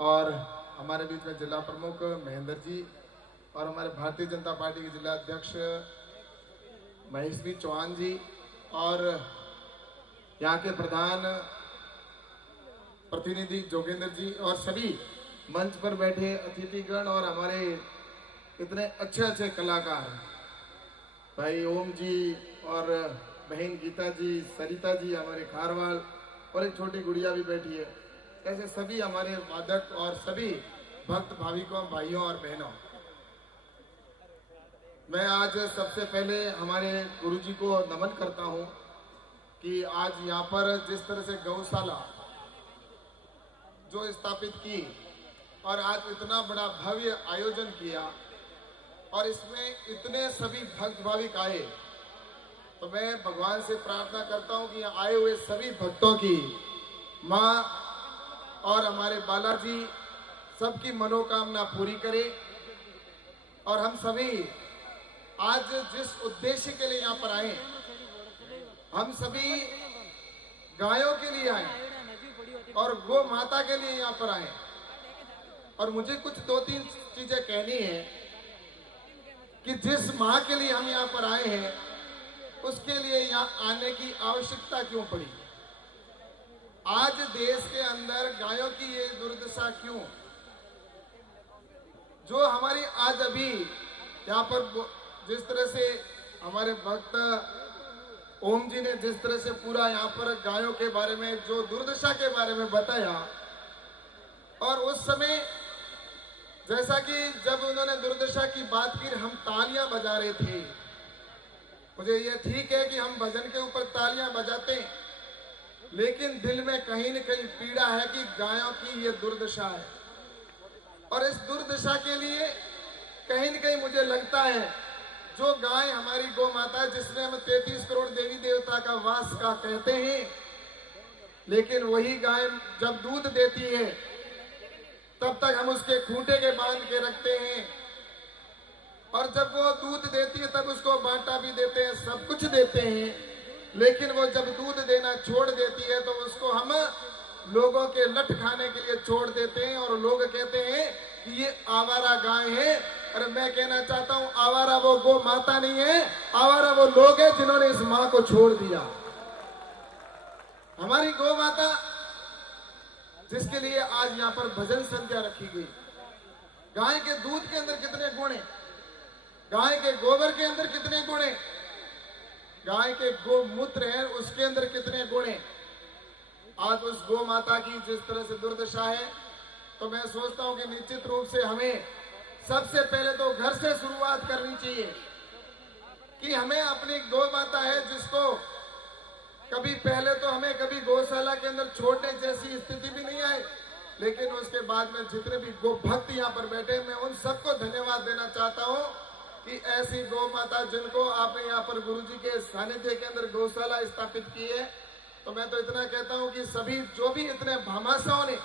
और हमारे बीच में जिला प्रमुख महेंद्र जी और हमारे भारतीय जनता पार्टी के जिला अध्यक्ष महेश चौहान जी और यहाँ के प्रधान प्रतिनिधि जोगेंद्र जी और सभी मंच पर बैठे अतिथिगण और हमारे इतने अच्छे अच्छे कलाकार भाई ओम जी और बहन गीता जी, सरिता जी हमारे खारवाल और एक छोटी गुड़िया भी बैठी है। ऐसे सभी हमारे वादक और सभी भक्त भाविकों भाइयों और बहनों, मैं आज सबसे पहले हमारे गुरुजी को नमन करता हूं कि आज यहाँ पर जिस तरह से गौशाला जो स्थापित की और आज इतना बड़ा भव्य आयोजन किया और इसमें इतने सभी भक्त भाविक आए, तो मैं भगवान से प्रार्थना करता हूं कि यहाँ आए हुए सभी भक्तों की माँ और हमारे बालाजी सबकी मनोकामना पूरी करे और हम सभी आज जिस उद्देश्य के लिए यहाँ पर आए, हम सभी गायों के लिए आए और गौ माता के लिए यहाँ पर आए। और मुझे कुछ दो तीन चीजें कहनी है कि जिस माँ के लिए हम यहाँ पर आए हैं उसके लिए यहाँ आने की आवश्यकता क्यों पड़ी, आज देश के अंदर गायों की ये दुर्दशा क्यों, जो हमारी आज अभी यहाँ पर जिस तरह से हमारे भक्त ओम जी ने जिस तरह से पूरा यहाँ पर गायों के बारे में जो दुर्दशा के बारे में बताया, और उस समय जैसा कि जब उन्होंने दुर्दशा की बात की हम तालियां बजा रहे थे, मुझे ये ठीक है कि हम भजन के ऊपर तालियां बजाते हैं, लेकिन दिल में कहीं न कहीं पीड़ा है कि गायों की ये दुर्दशा है। और इस दुर्दशा के लिए कहीं न कहीं मुझे लगता है जो गाय हमारी गौ माता है, जिसमें हम 33 करोड़ देवी देवता का वास का कहते हैं, लेकिन वही गाय जब दूध देती है तब तक हम उसके खूंटे के बांध के रखते हैं, और जब वो दूध देती है तब उसको बांटा भी देते हैं, सब कुछ देते हैं, लेकिन वो जब दूध देना छोड़ देती है तो उसको हम लोगों के लठ खाने के लिए छोड़ देते हैं और लोग कहते हैं कि ये आवारा गाय है। और मैं कहना चाहता हूं आवारा वो गौ माता नहीं है, आवारा वो लोग हैं जिन्होंने इस मां को छोड़ दिया। हमारी गौ माता जिसके लिए आज यहाँ पर भजन संध्या रखी गई, गाय के दूध के अंदर कितने गुण हैं, गाय के गोबर के अंदर कितने गुण हैं, गाय के गोमूत्र है उसके अंदर कितने गुण हैं। आज उस गौ माता की जिस तरह से दुर्दशा है, तो मैं सोचता हूं कि निश्चित रूप से हमें सबसे पहले तो घर से शुरुआत करनी चाहिए कि हमें अपनी गौ माता है जिसको कभी पहले तो हमें कभी गौशाला के अंदर छोड़ने जैसी स्थिति भी नहीं आई, लेकिन उसके बाद में जितने भी गौ भक्त यहाँ पर बैठे, मैं उन सबको धन्यवाद देना चाहता हूँ कि ऐसी गौ माता जिनको आपने यहाँ पर गुरुजी के सानिध्य के अंदर गौशाला स्थापित की है। तो मैं तो इतना कहता हूँ कि सभी जो भी इतने भामाशाओं ने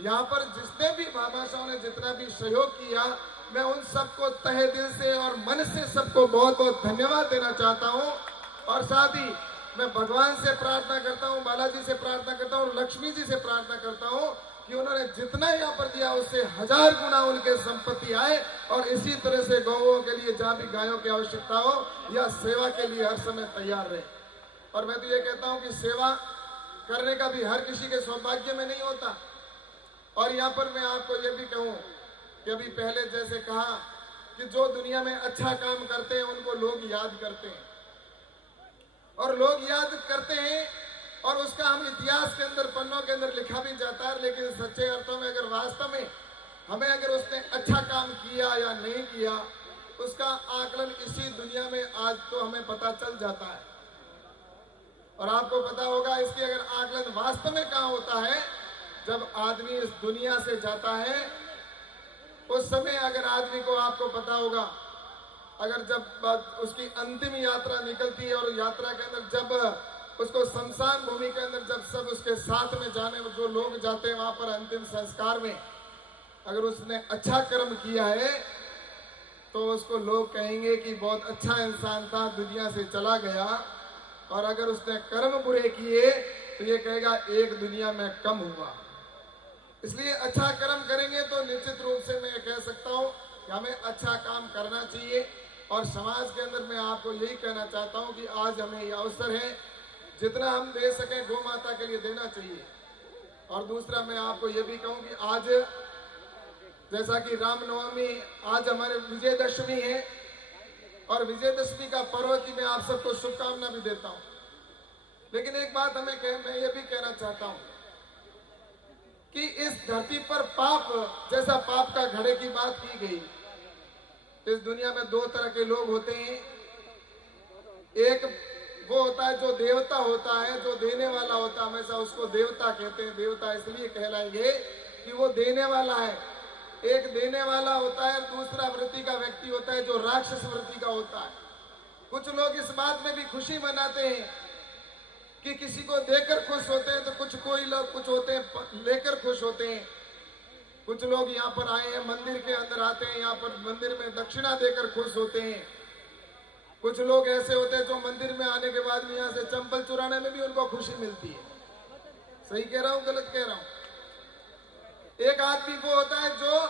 यहाँ पर जितने भी भामाशाओं ने जितना भी सहयोग किया, मैं उन सबको तहे दिल से और मन से सबको बहुत बहुत धन्यवाद देना चाहता हूँ। और साथ ही मैं भगवान से प्रार्थना करता हूँ, बालाजी से प्रार्थना करता हूँ, लक्ष्मी जी से प्रार्थना करता हूँ कि उन्होंने जितना यहाँ पर दिया उससे 1000 गुना उनके संपत्ति आए, और इसी तरह से गौओं के लिए जहाँ भी गायों की आवश्यकता हो या सेवा के लिए हर समय तैयार रहे। और मैं तो ये कहता हूँ कि सेवा करने का भी हर किसी के सौभाग्य में नहीं होता। और यहाँ पर मैं आपको ये भी कहूँ कि अभी पहले जैसे कहा कि जो दुनिया में अच्छा काम करते हैं उनको लोग याद करते हैं, और लोग याद करते हैं और उसका हम इतिहास के अंदर पन्नों के अंदर लिखा भी जाता है, लेकिन सच्चे अर्थों में अगर वास्तव में हमें अगर उसने अच्छा काम किया या नहीं किया, उसका आकलन इसी दुनिया में आज तो हमें पता चल जाता है। और आपको पता होगा इसकी अगर आकलन वास्तव में कहाँ होता है, जब आदमी इस दुनिया से जाता है उस समय अगर आदमी को, आपको पता होगा, अगर जब उसकी अंतिम यात्रा निकलती है और यात्रा के अंदर जब उसको शमशान भूमि के अंदर जब सब उसके साथ में जाने जो लोग जाते हैं वहां पर अंतिम संस्कार में, अगर उसने अच्छा कर्म किया है तो उसको लोग कहेंगे कि बहुत अच्छा इंसान था, दुनिया से चला गया। और अगर उसने कर्म बुरे किए तो ये कहेगा एक दुनिया में कम हुआ। इसलिए अच्छा कर्म हमें अच्छा काम करना चाहिए। और समाज के अंदर मैं आपको यही कहना चाहता हूं कि आज हमें ये अवसर है, जितना हम दे सकें गौ माता के लिए देना चाहिए। और दूसरा मैं आपको ये भी कहूं कि आज जैसा कि रामनवमी, आज हमारे विजयदशमी है, और विजयदशमी का पर्व की मैं आप सबको शुभकामना भी देता हूं। लेकिन एक बात मैं ये भी कहना चाहता हूं कि इस धरती पर पाप, जैसा पाप का घड़े की बात की गई, इस दुनिया में दो तरह के लोग होते हैं। एक वो होता है जो देवता होता है, जो देने वाला होता है, हमेशा उसको देवता कहते हैं। देवता इसलिए कहलाएंगे कि वो देने वाला है। एक देने वाला होता है, दूसरा वृत्ति का व्यक्ति होता है जो राक्षस वृत्ति का होता है। कुछ लोग इस बात में भी खुशी मनाते हैं कि किसी को देकर खुश होते हैं, तो कोई लोग कुछ होते हैं लेकर खुश होते हैं। कुछ लोग यहाँ पर आए हैं, मंदिर के अंदर आते हैं, यहाँ पर मंदिर में दक्षिणा देकर खुश होते हैं। कुछ लोग ऐसे होते हैं जो मंदिर में आने के बाद यहाँ से चंपल चुराने में भी उनको खुशी मिलती है। सही कह रहा हूँ, गलत कह रहा हूँ? एक आदमी वो होता है जो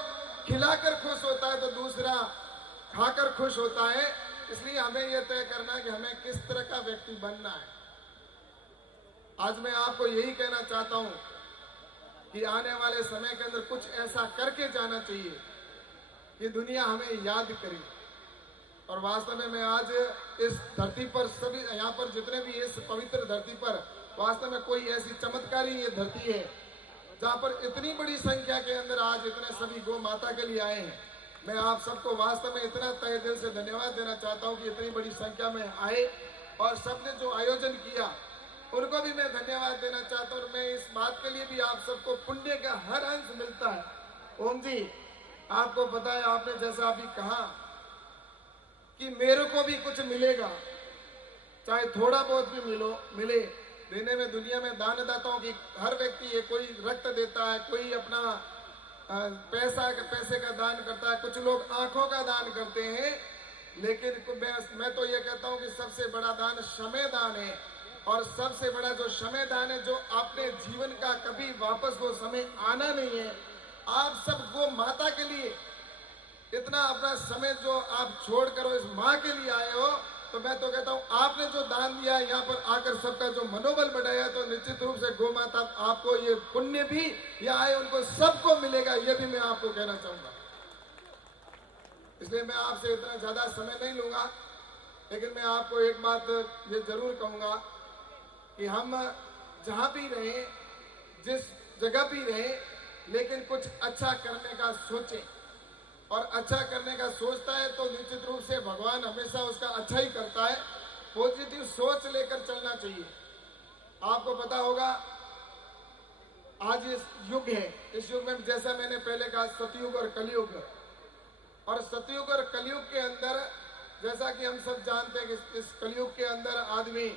खिलाकर खुश होता है, तो दूसरा खाकर खुश होता है। इसलिए हमें यह तय करना है कि हमें किस तरह का व्यक्ति बनना है। आज मैं आपको यही कहना चाहता हूं कि आने वाले समय के अंदर कुछ ऐसा करके जाना चाहिए कि दुनिया हमें याद करे। और वास्तव में मैं आज इस धरती पर, सभी यहाँ पर जितने भी इस पवित्र धरती पर, वास्तव में कोई ऐसी चमत्कारी ये धरती है जहाँ पर इतनी बड़ी संख्या के अंदर आज इतने सभी गौ माता के लिए आए हैं। मैं आप सबको वास्तव में इतना तहे दिल से धन्यवाद देना चाहता हूँ कि इतनी बड़ी संख्या में आए, और सबने जो आयोजन किया उनको भी मैं धन्यवाद देना चाहता हूँ। और मैं इस बात के लिए भी आप सबको पुण्य का हर अंश मिलता है। ओम जी, आपको पता है, आपने जैसा अभी कहा कि मेरे को भी कुछ मिलेगा, चाहे थोड़ा बहुत भी मिले। देने में, दुनिया में दानदाताओं की हर व्यक्ति है, कोई रक्त देता है, कोई अपना पैसे का दान करता है, कुछ लोग आंखों का दान करते हैं। लेकिन मैं तो ये कहता हूँ कि सबसे बड़ा दान समय दान है। और सबसे बड़ा जो समय दान है, जो आपने जीवन का कभी वापस वो समय आना नहीं है। आप सब गो माता के लिए इतना अपना समय जो आप छोड़ कर इस माँ के लिए आए हो, तो मैं तो कहता हूँ आपने जो दान दिया, यहाँ पर आकर सबका जो मनोबल बढ़ाया, तो निश्चित रूप से गौ माता आपको ये पुण्य भी यहाँ आए उनको सबको मिलेगा, ये भी मैं आपको कहना चाहूंगा। इसलिए मैं आपसे इतना ज्यादा समय नहीं लूंगा, लेकिन मैं आपको एक बात ये जरूर कहूंगा कि हम जहां भी रहें, जिस जगह भी रहें, लेकिन कुछ अच्छा करने का सोचें। और अच्छा करने का सोचता है तो निश्चित रूप से भगवान हमेशा उसका अच्छा ही करता है। पॉजिटिव सोच लेकर चलना चाहिए। आपको पता होगा आज इस युग है, इस युग में जैसा मैंने पहले कहा सतयुग और कलयुग, और सतयुग और कलयुग के अंदर जैसा कि हम सब जानते हैं कि इस कलयुग के अंदर आदमी,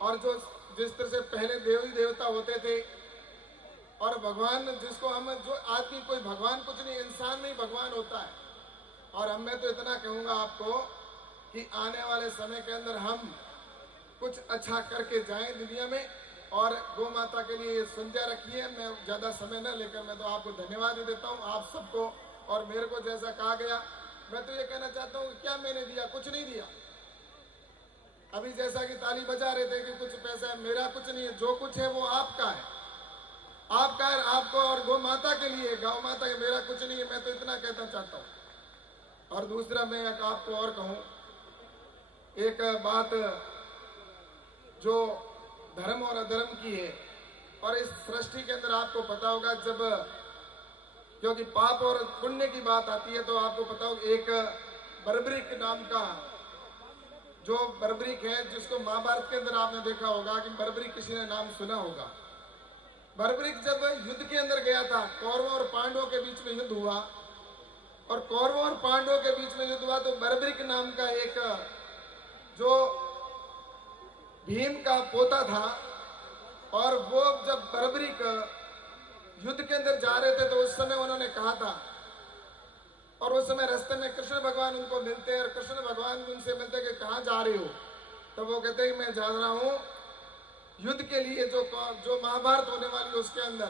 और जो जिस तरह से पहले देवी देवता होते थे और भगवान, जिसको हम, जो आदमी, कोई भगवान कुछ नहीं, इंसान नहीं भगवान होता है। और मैं तो इतना कहूंगा आपको कि आने वाले समय के अंदर हम कुछ अच्छा करके जाएं दुनिया में। और गौ माता के लिए संध्या रखिए। मैं ज्यादा समय न लेकर मैं तो आपको धन्यवाद देता हूं आप सबको। और मेरे को जैसा कहा गया, मैं तो ये कहना चाहता हूँ क्या मैंने दिया, कुछ नहीं दिया। अभी जैसा कि ताली बजा रहे थे कि कुछ पैसा है, मेरा कुछ नहीं है, जो कुछ है वो आपका है, आपका है, आपको और गौ माता के लिए, गौ माता के, मेरा कुछ नहीं है। मैं तो इतना कहना चाहता हूं। और दूसरा मैं आपको और कहूं एक बात जो धर्म और अधर्म की है, और इस सृष्टि के अंदर आपको पता होगा, जब क्योंकि पाप और पुण्य की बात आती है, तो आपको पता होगा एक बर्बरिक नाम का जो बर्बरिक है, जिसको महाभारत के अंदर आपने देखा होगा कि बर्बरिक, किसी ने नाम सुना होगा। बर्बरिक जब युद्ध के अंदर गया था, कौरवों और पांडवों के बीच में युद्ध हुआ, और कौरवों और पांडवों के बीच में युद्ध हुआ, तो बर्बरिक नाम का एक जो भीम का पोता था, और वो जब बर्बरिक युद्ध के अंदर जा रहे थे, तो उस समय उन्होंने कहा था, और उस समय रास्ते में कृष्ण भगवान उनको मिलते हैं, और कृष्ण भगवान उनसे मिलते कि कहाँ जा रहे हो, तो वो कहते हैं मैं जा रहा हूँ युद्ध के लिए, जो महाभारत होने वाली है उसके अंदर,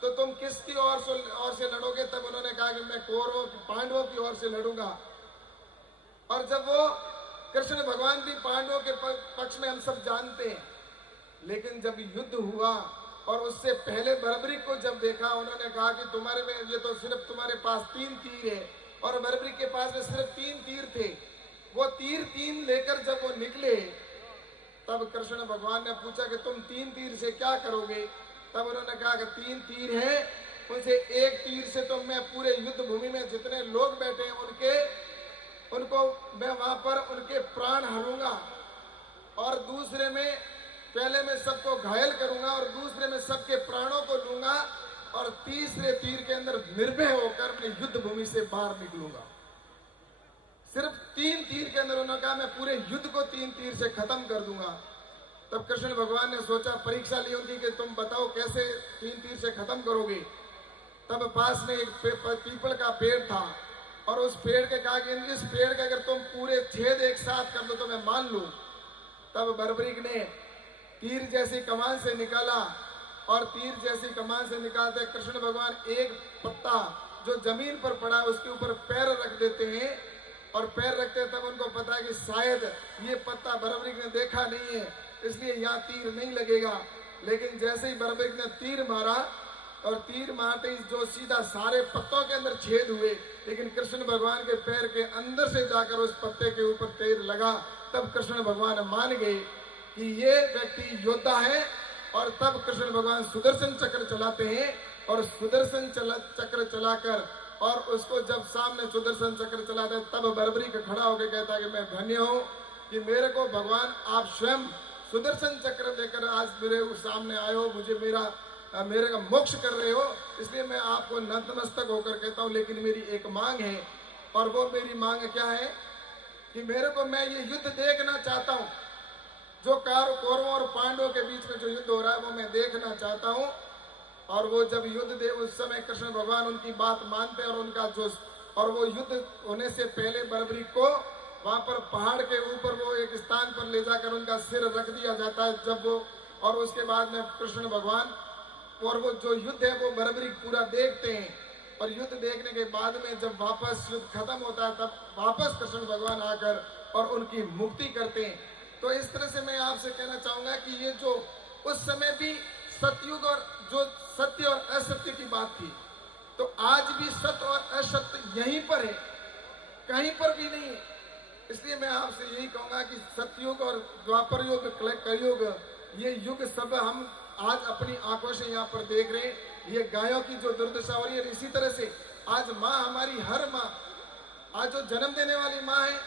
तो तुम किसकी ओर से लड़ोगे? तब उन्होंने कहा कहा कि मैं कौरवों की पांडवों की ओर से लड़ूंगा। और जब वो कृष्ण भगवान भी पांडवों के पक्ष में हम सब जानते हैं, लेकिन जब युद्ध हुआ और उससे पहले बर्बरीक को जब देखा, उन्होंने कहा कि तुम्हारे में ये तो सिर्फ तुम्हारे पास 3 तीर है, और बर्बरीक के पास में सिर्फ 3 तीर थे। वो तीर 3 लेकर जब वो निकले, तब कृष्ण भगवान ने पूछा कि तुम 3 तीर से क्या करोगे? तब उन्होंने कहा कि 3 तीर हैं, उनसे एक तीर से तो मैं पूरे युद्ध भूमि में जितने लोग बैठे हैं उनको मैं वहां पर उनके प्राण हरूंगा, और दूसरे में पहले मैं सबको घायल करूंगा, और दूसरे में सबके प्राणों को लूंगा, और तीसरे तीर के अंदर निर्भय होकर मैं युद्ध भूमि से बाहर निकलूंगा। सिर्फ 3 तीर के अंदर उन्होंने कहा मैं पूरे युद्ध को 3 तीर से खत्म कर दूंगा। तब कृष्ण भगवान ने सोचा, परीक्षा ली उनकी कि तुम बताओ कैसे 3 तीर से खत्म करोगे। तब पास में एक पीपल का पेड़ था, और उस पेड़ के कहा कि इस पेड़ के अगर तुम पूरे छेद एक साथ कर दो तो मैं मान लूं। तब बर्बरीक ने तीर जैसी कमान से निकाला, और तीर जैसी कमान से निकालते कृष्ण भगवान एक पत्ता जो जमीन पर पड़ा उसके ऊपर पैर रख देते हैं, और पैर रखते तब उनको पता है कि शायद ये पत्ता बर्बरीक ने देखा नहीं है, इसलिए यहाँ तीर नहीं लगेगा। लेकिन जैसे ही बर्बरीक ने तीर मारा, और तीर मारते ही जो सीधा सारे पत्तों के अंदर छेद हुए, लेकिन कृष्ण भगवान के पैर के अंदर से जाकर उस पत्ते के ऊपर तीर लगा। तब कृष्ण भगवान मान गए कि ये व्यक्ति योद्धा है, और तब कृष्ण भगवान सुदर्शन चक्र चलाते हैं, और सुदर्शन चक्र चलाकर, और उसको जब सामने सुदर्शन चक्र चलाते हैं, तब बर्बरीक खड़ा होकर कहता है कि मैं धन्य हूँ कि मेरे को भगवान आप स्वयं सुदर्शन चक्र लेकर आज मेरे सामने आए हो, मुझे मेरे का मोक्ष कर रहे हो, इसलिए मैं आपको नतमस्तक होकर कहता हूँ। लेकिन मेरी एक मांग है, और वो मेरी मांग क्या है कि मेरे को, मैं ये युद्ध देखना चाहता हूँ, जो कौरवों और पांडवों के बीच में जो युद्ध हो रहा है वो मैं देखना चाहता हूँ। और वो जब युद्ध दे उस समय कृष्ण भगवान उनकी बात मानते हैं, और उनका जो, और वो युद्ध होने से पहले बर्बरीक को वहां पर पहाड़ के ऊपर वो एक स्थान पर ले जाकर उनका सिर रख दिया जाता है जब वो, और उसके बाद में कृष्ण भगवान, और वो जो युद्ध है वो बर्बरीक पूरा देखते हैं, और युद्ध देखने के बाद में जब वापस युद्ध खत्म होता है, तब वापस कृष्ण भगवान आकर और उनकी मुक्ति करते हैं। तो इस तरह से मैं आपसे कहना चाहूंगा कि ये जो उस समय भी सतयुग और जो सत्य और असत्य की बात थी, तो आज भी सत्य और असत्य यहीं पर है, कहीं पर भी नहीं है। इसलिए मैं आपसे यही कहूंगा कि सतयुग और द्वापर युग, कलयुग, ये युग सब हम आज अपनी आंखों से यहाँ पर देख रहे हैं। ये गायों की जो दुर्दशा हो रही है, इसी तरह से आज माँ, हमारी हर माँ, आज जो जन्म देने वाली माँ है,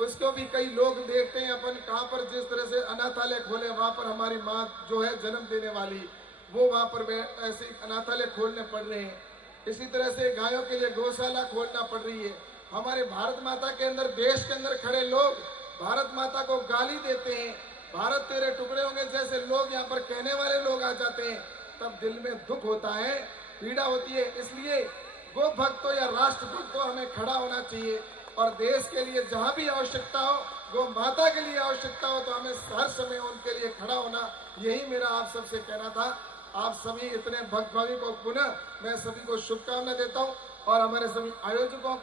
उसको भी कई लोग देखते हैं अपन कहाँ पर, जिस तरह से अनाथालय खोले वहां पर हमारी माँ जो है जन्म देने वाली, वो वहां पर ऐसे अनाथालय खोलने पड़ रहे हैं। इसी तरह से गायों के लिए गौशाला खोलना पड़ रही है। हमारे भारत माता के अंदर, देश के अंदर खड़े लोग भारत माता को गाली देते हैं, भारत तेरे टुकड़े होंगे जैसे लोग यहाँ पर कहने वाले लोग आ जाते हैं, तब दिल में दुख होता है, पीड़ा होती है। इसलिए गो भक्तों या राष्ट्र भक्तों हमें खड़ा होना चाहिए, और देश के लिए जहां भी आवश्यकता हो, गो माता के लिए आवश्यकता हो, तो हमें हर समय उनके लिए खड़ा होना, यही मेरा आप सबसे कहना था। आप सभी इतने भक्त भावी को पुनः मैं सभी को शुभकामना देता हूं, और हमारे सभी आयोजकों